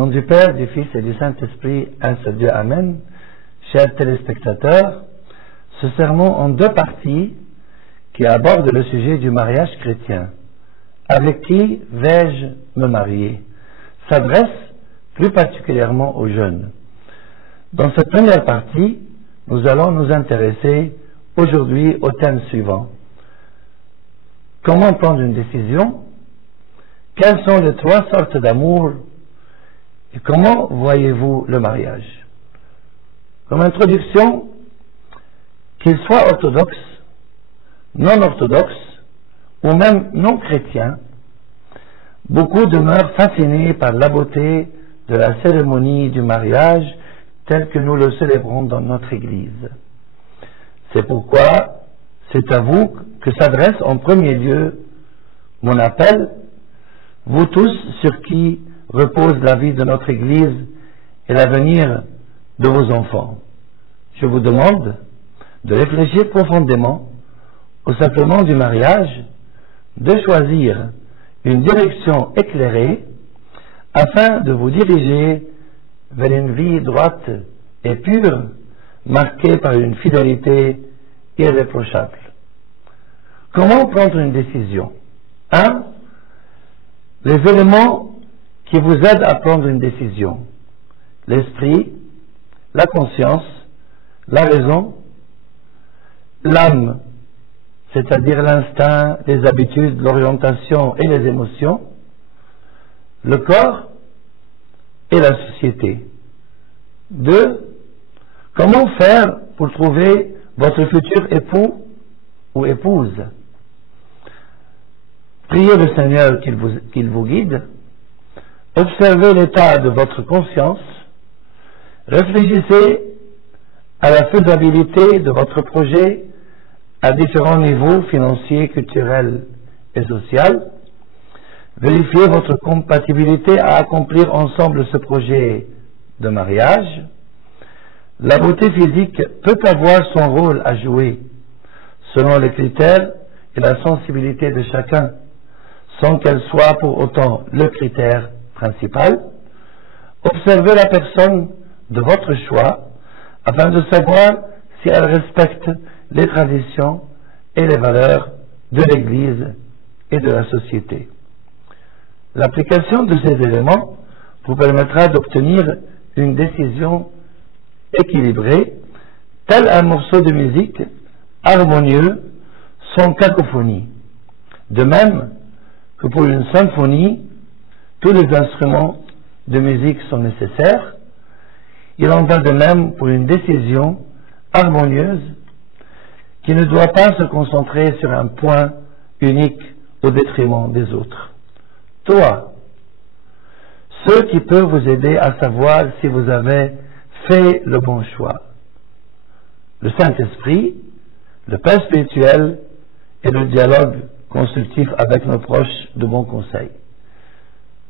nom du Père, du Fils et du Saint-Esprit, un seul Dieu, Amen. Chers téléspectateurs, ce sermon en deux parties qui aborde le sujet du mariage chrétien. Avec qui vais-je me marier? S'adresse plus particulièrement aux jeunes. Dans cette première partie, nous allons nous intéresser aujourd'hui au thème suivant. Comment prendre une décision? Quelles sont les trois sortes d'amour? Et comment voyez-vous le mariage? Comme introduction, qu'il soit orthodoxe, non orthodoxe ou même non chrétien, beaucoup demeurent fascinés par la beauté de la cérémonie du mariage telle que nous le célébrons dans notre Église. C'est pourquoi c'est à vous que s'adresse en premier lieu mon appel, vous tous sur qui repose la vie de notre Église et l'avenir de vos enfants. Je vous demande de réfléchir profondément au sacrement du mariage, de choisir une direction éclairée afin de vous diriger vers une vie droite et pure, marquée par une fidélité irréprochable. Comment prendre une décision? 1. Les éléments qui vous aident à prendre une décision. L'esprit, la conscience, la raison, l'âme, c'est-à-dire l'instinct, les habitudes, l'orientation et les émotions, le corps et la société. 2. Comment faire pour trouver votre futur époux ou épouse? Priez le Seigneur qu'il vous guide. Observez l'état de votre conscience. Réfléchissez à la faisabilité de votre projet à différents niveaux financiers, culturels et sociaux. Vérifiez votre compatibilité à accomplir ensemble ce projet de mariage. La beauté physique peut avoir son rôle à jouer selon les critères et la sensibilité de chacun, sans qu'elle soit pour autant le critère principal. Observez la personne de votre choix afin de savoir si elle respecte les traditions et les valeurs de l'Église et de la société. L'application de ces éléments vous permettra d'obtenir une décision équilibrée, tel un morceau de musique harmonieux sans cacophonie. De même que pour une symphonie, tous les instruments de musique sont nécessaires, il en va de même pour une décision harmonieuse qui ne doit pas se concentrer sur un point unique au détriment des autres. 3. Ce qui peut vous aider à savoir si vous avez fait le bon choix. Le Saint-Esprit, le Père spirituel et le dialogue constructif avec nos proches de bons conseils.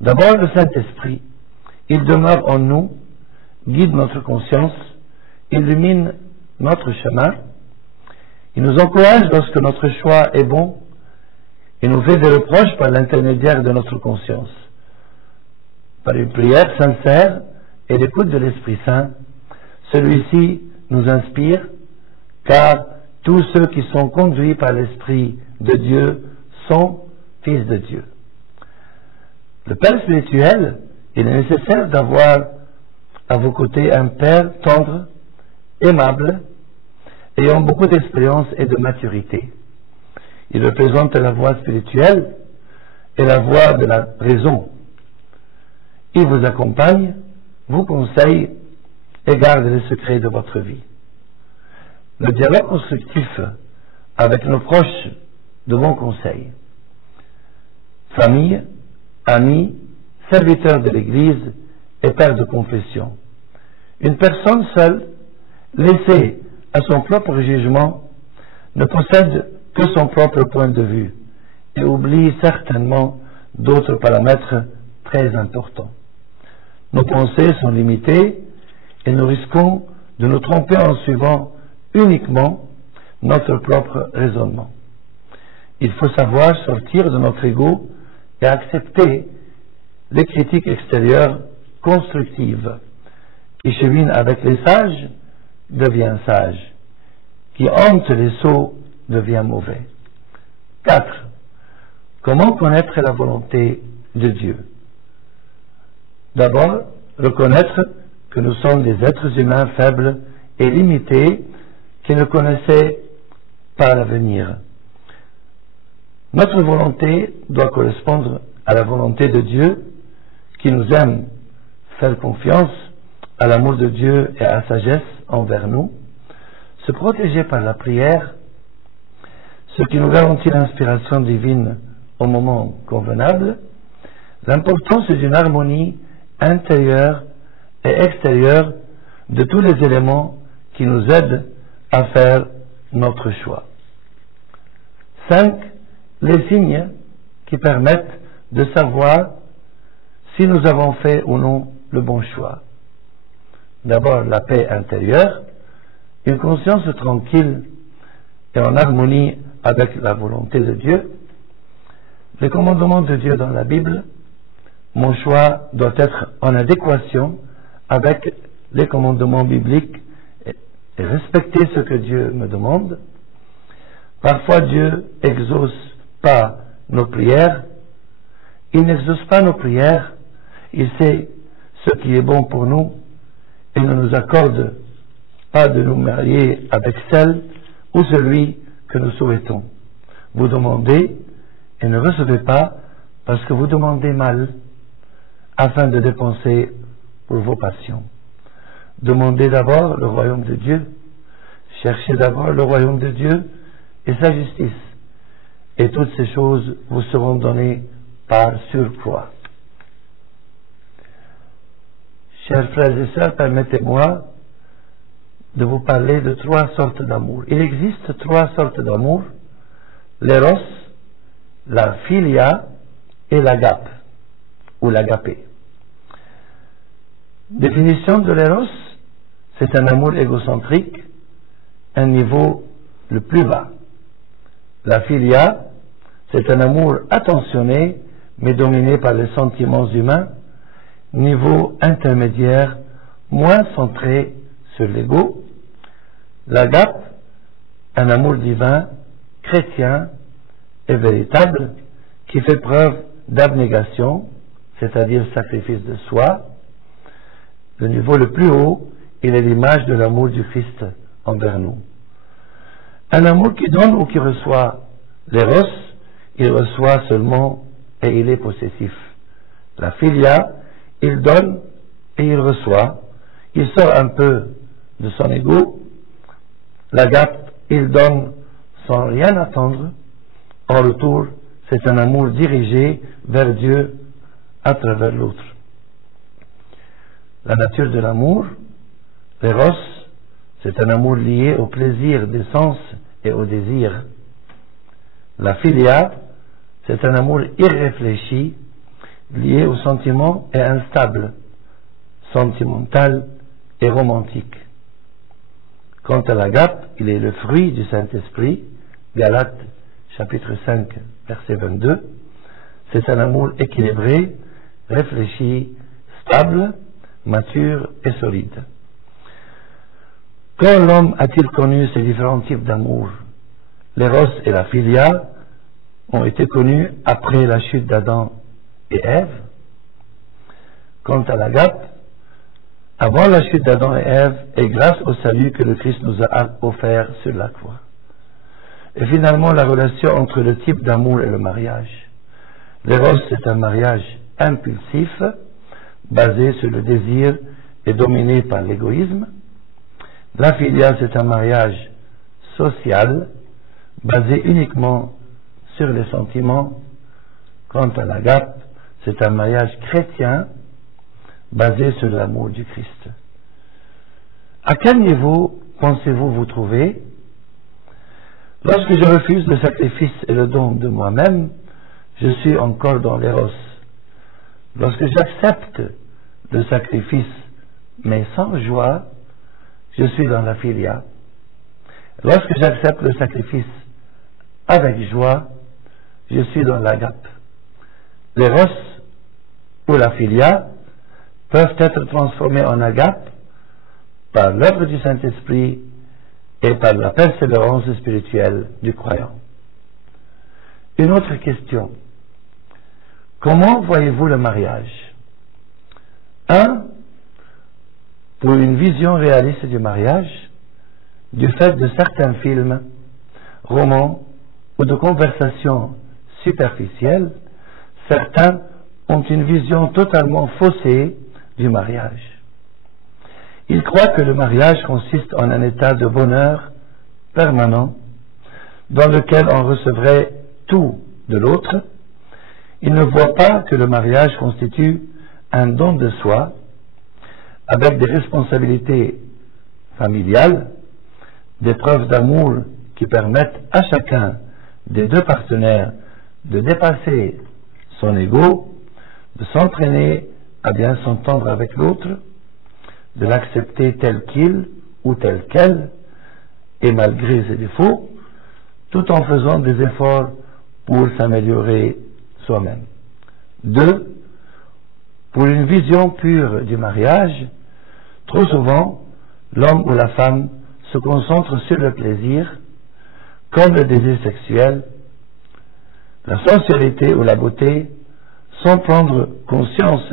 D'abord, le Saint-Esprit, il demeure en nous, guide notre conscience, illumine notre chemin, il nous encourage lorsque notre choix est bon et nous fait des reproches par l'intermédiaire de notre conscience. Par une prière sincère et l'écoute de l'Esprit Saint, celui-ci nous inspire, car tous ceux qui sont conduits par l'Esprit de Dieu sont fils de Dieu. Le Père spirituel, il est nécessaire d'avoir à vos côtés un Père tendre, aimable, ayant beaucoup d'expérience et de maturité. Il représente la voie spirituelle et la voie de la raison. Il vous accompagne, vous conseille et garde les secrets de votre vie. Le dialogue constructif avec nos proches de bons conseils. Famille, amis, serviteurs de l'Église et pères de confession. Une personne seule, laissée à son propre jugement, ne possède que son propre point de vue et oublie certainement d'autres paramètres très importants. Nos pensées sont limitées et nous risquons de nous tromper en suivant uniquement notre propre raisonnement. Il faut savoir sortir de notre ego et accepter les critiques extérieures constructive. Qui chemine avec les sages devient sage. Qui hante les sots devient mauvais. 4. Comment connaître la volonté de Dieu? D'abord, reconnaître que nous sommes des êtres humains faibles et limités qui ne connaissaient pas l'avenir. Notre volonté doit correspondre à la volonté de Dieu qui nous aime, faire confiance à l'amour de Dieu et à sa sagesse envers nous, se protéger par la prière, ce qui nous garantit l'inspiration divine au moment convenable, l'importance d'une harmonie intérieure et extérieure de tous les éléments qui nous aident à faire notre choix. 5. Les signes qui permettent de savoir si nous avons fait ou non le bon choix. D'abord, la paix intérieure, une conscience tranquille et en harmonie avec la volonté de Dieu, les commandements de Dieu dans la Bible. Mon choix doit être en adéquation avec les commandements bibliques et respecter ce que Dieu me demande. Parfois, Dieu n'exauce pas nos prières. Il n'exauce pas nos prières. Il sait ce qui est bon pour nous et ne nous accorde pas de nous marier avec celle ou celui que nous souhaitons. Vous demandez et ne recevez pas parce que vous demandez mal, afin de dépenser pour vos passions. Demandez d'abord le royaume de Dieu, cherchez d'abord le royaume de Dieu et sa justice, et toutes ces choses vous seront données par surcroît. Chers frères et sœurs, permettez-moi de vous parler de 3 sortes d'amour. Il existe 3 sortes d'amour: l'éros, la philia et l'agape, ou l'agapé. Définition de l'éros: c'est un amour égocentrique, un niveau le plus bas. La philia, c'est un amour attentionné, mais dominé par les sentiments humains, niveau intermédiaire, moins centré sur l'ego. L'agape, un amour divin, chrétien et véritable, qui fait preuve d'abnégation, c'est-à-dire sacrifice de soi. Le niveau le plus haut, il est l'image de l'amour du Christ envers nous. Un amour qui donne ou qui reçoit. L'éros, il reçoit seulement et il est possessif. La philia, il donne et il reçoit. Il sort un peu de son ego. L'agape, il donne sans rien attendre. En retour, c'est un amour dirigé vers Dieu à travers l'autre. La nature de l'amour, l'éros, c'est un amour lié au plaisir des sens et au désir. La philia, c'est un amour irréfléchi, lié au sentiment et instable, sentimental et romantique. Quant à l'agape, il est le fruit du Saint-Esprit, Galates chapitre 5, verset 22. C'est un amour équilibré, réfléchi, stable, mature et solide. Quand l'homme a-t-il connu ces différents types d'amour? L'éros et la philia ont été connus après la chute d'Adam et Ève. Quant à l'agape, avant la chute d'Adam et Ève, et grâce au salut que le Christ nous a offert sur la croix. Et finalement, la relation entre le type d'amour et le mariage. L'éros, c'est un mariage impulsif, basé sur le désir et dominé par l'égoïsme. La philia, c'est un mariage social, basé uniquement sur les sentiments. Quant à l'agape, c'est un mariage chrétien, basé sur l'amour du Christ. À quel niveau pensez-vous vous trouver? Lorsque je refuse le sacrifice et le don de moi-même, je suis encore dans l'éros. Lorsque j'accepte le sacrifice, mais sans joie, je suis dans la philia. Lorsque j'accepte le sacrifice avec joie, je suis dans l'agape. L'éros ou la philia peuvent être transformés en agape par l'œuvre du Saint-Esprit et par la persévérance spirituelle du croyant. Une autre question. Comment voyez-vous le mariage? 1. Pour une vision réaliste du mariage, du fait de certains films, romans ou de conversations superficielles, certains ont une vision totalement faussée du mariage. Ils croient que le mariage consiste en un état de bonheur permanent dans lequel on recevrait tout de l'autre. Ils ne voient pas que le mariage constitue un don de soi avec des responsabilités familiales, des preuves d'amour qui permettent à chacun des deux partenaires de dépasser son ego, de s'entraîner à bien s'entendre avec l'autre, de l'accepter tel qu'il ou tel qu'elle, et malgré ses défauts, tout en faisant des efforts pour s'améliorer soi-même. 2. Pour une vision pure du mariage, trop souvent, l'homme ou la femme se concentre sur le plaisir, comme le désir sexuel, la sensualité ou la beauté, sans prendre conscience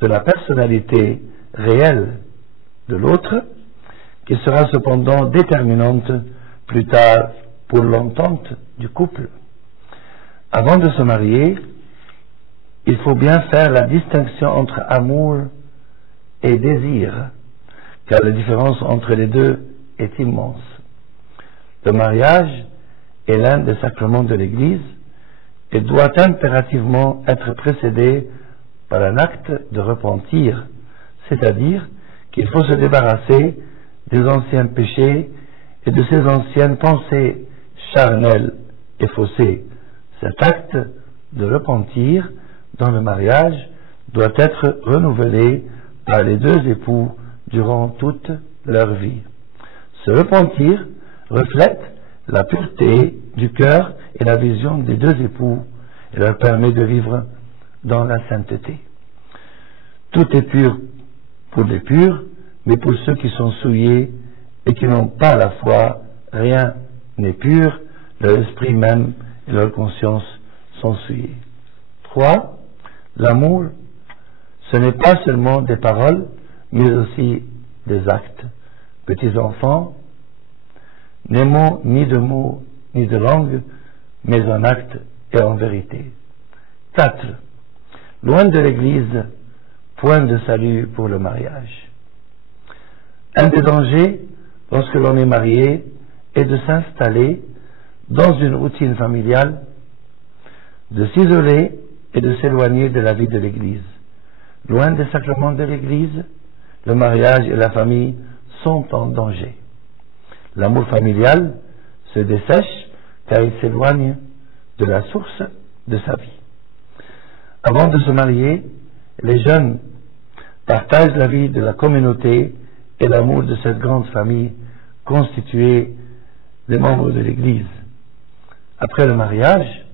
de la personnalité réelle de l'autre, qui sera cependant déterminante plus tard pour l'entente du couple. Avant de se marier, il faut bien faire la distinction entre amour et désir, car la différence entre les deux est immense. Le mariage est l'un des sacrements de l'Église et doit impérativement être précédé par un acte de repentir, c'est-à-dire qu'il faut se débarrasser des anciens péchés et de ces anciennes pensées charnelles et faussées. Cet acte de repentir dans le mariage doit être renouvelé par les deux époux durant toute leur vie. Ce repentir reflète la pureté du cœur et la vision des deux époux et leur permet de vivre dans la sainteté. Tout est pur pour les purs, mais pour ceux qui sont souillés et qui n'ont pas la foi, rien n'est pur, leur esprit même et leur conscience sont souillés. 3. L'amour, ce n'est pas seulement des paroles, mais aussi des actes. Petits enfants, n'aimons ni de mots ni de langue, mais en acte et en vérité. 4. Loin de l'Église, point de salut pour le mariage. Un des dangers, lorsque l'on est marié, est de s'installer dans une routine familiale, de s'isoler et de s'éloigner de la vie de l'Église. Loin des sacrements de l'Église, le mariage et la famille sont en danger. L'amour familial se dessèche car il s'éloigne de la source de sa vie. Avant de se marier, les jeunes partagent la vie de la communauté et l'amour de cette grande famille constituée des membres de l'Église. Après le mariage,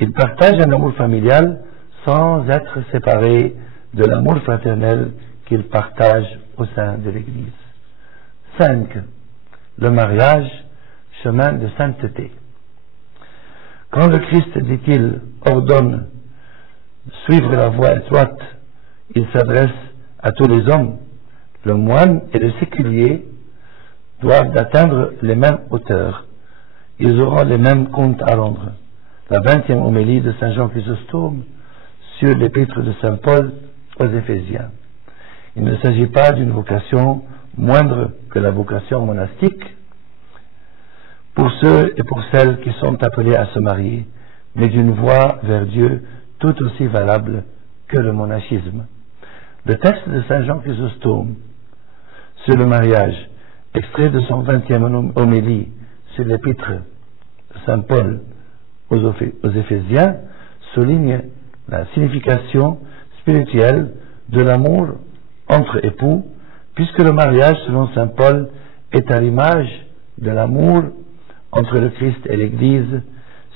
ils partagent un amour familial sans être séparés de l'amour fraternel qu'ils partagent au sein de l'Église. 5. Le mariage, chemin de sainteté. Quand le Christ, dit-il, ordonne de suivre la voie étroite, il s'adresse à tous les hommes. Le moine et le séculier doivent atteindre les mêmes hauteurs. Ils auront les mêmes comptes à rendre. La 20e homélie de Saint Jean Chrysostome sur l'épître de Saint Paul aux Éphésiens. Il ne s'agit pas d'une vocation moindre que la vocation monastique pour ceux et pour celles qui sont appelés à se marier, mais d'une voie vers Dieu tout aussi valable que le monachisme. Le texte de Saint Jean Chrysostome sur le mariage, extrait de son 20e homélie sur l'épître de Saint Paul aux Éphésiens, souligne la signification spirituelle de l'amour entre époux, puisque le mariage, selon Saint Paul, est à l'image de l'amour entre le Christ et l'Église,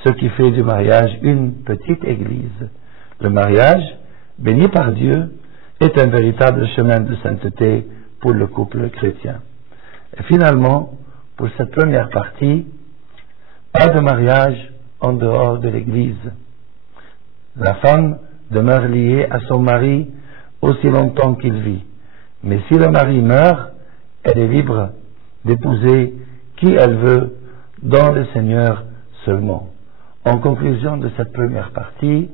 ce qui fait du mariage une petite Église. Le mariage, béni par Dieu, est un véritable chemin de sainteté pour le couple chrétien. Et finalement, pour cette première partie, pas de mariage en dehors de l'Église. La femme demeure liée à son mari aussi longtemps qu'il vit. Mais si le mari meurt, elle est libre d'épouser qui elle veut dans le Seigneur seulement. En conclusion de cette première partie,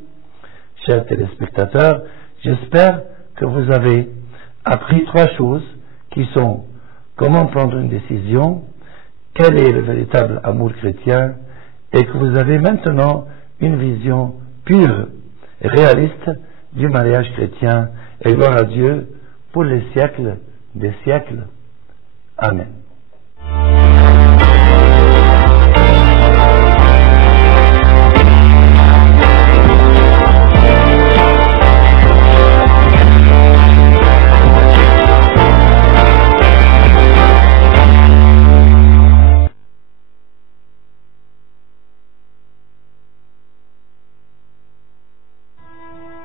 chers téléspectateurs, j'espère que vous avez appris 3 choses qui sont comment prendre une décision, quel est le véritable amour chrétien, et que vous avez maintenant une vision pure et réaliste du mariage chrétien, et gloire à Dieu pour les siècles des siècles. Amen.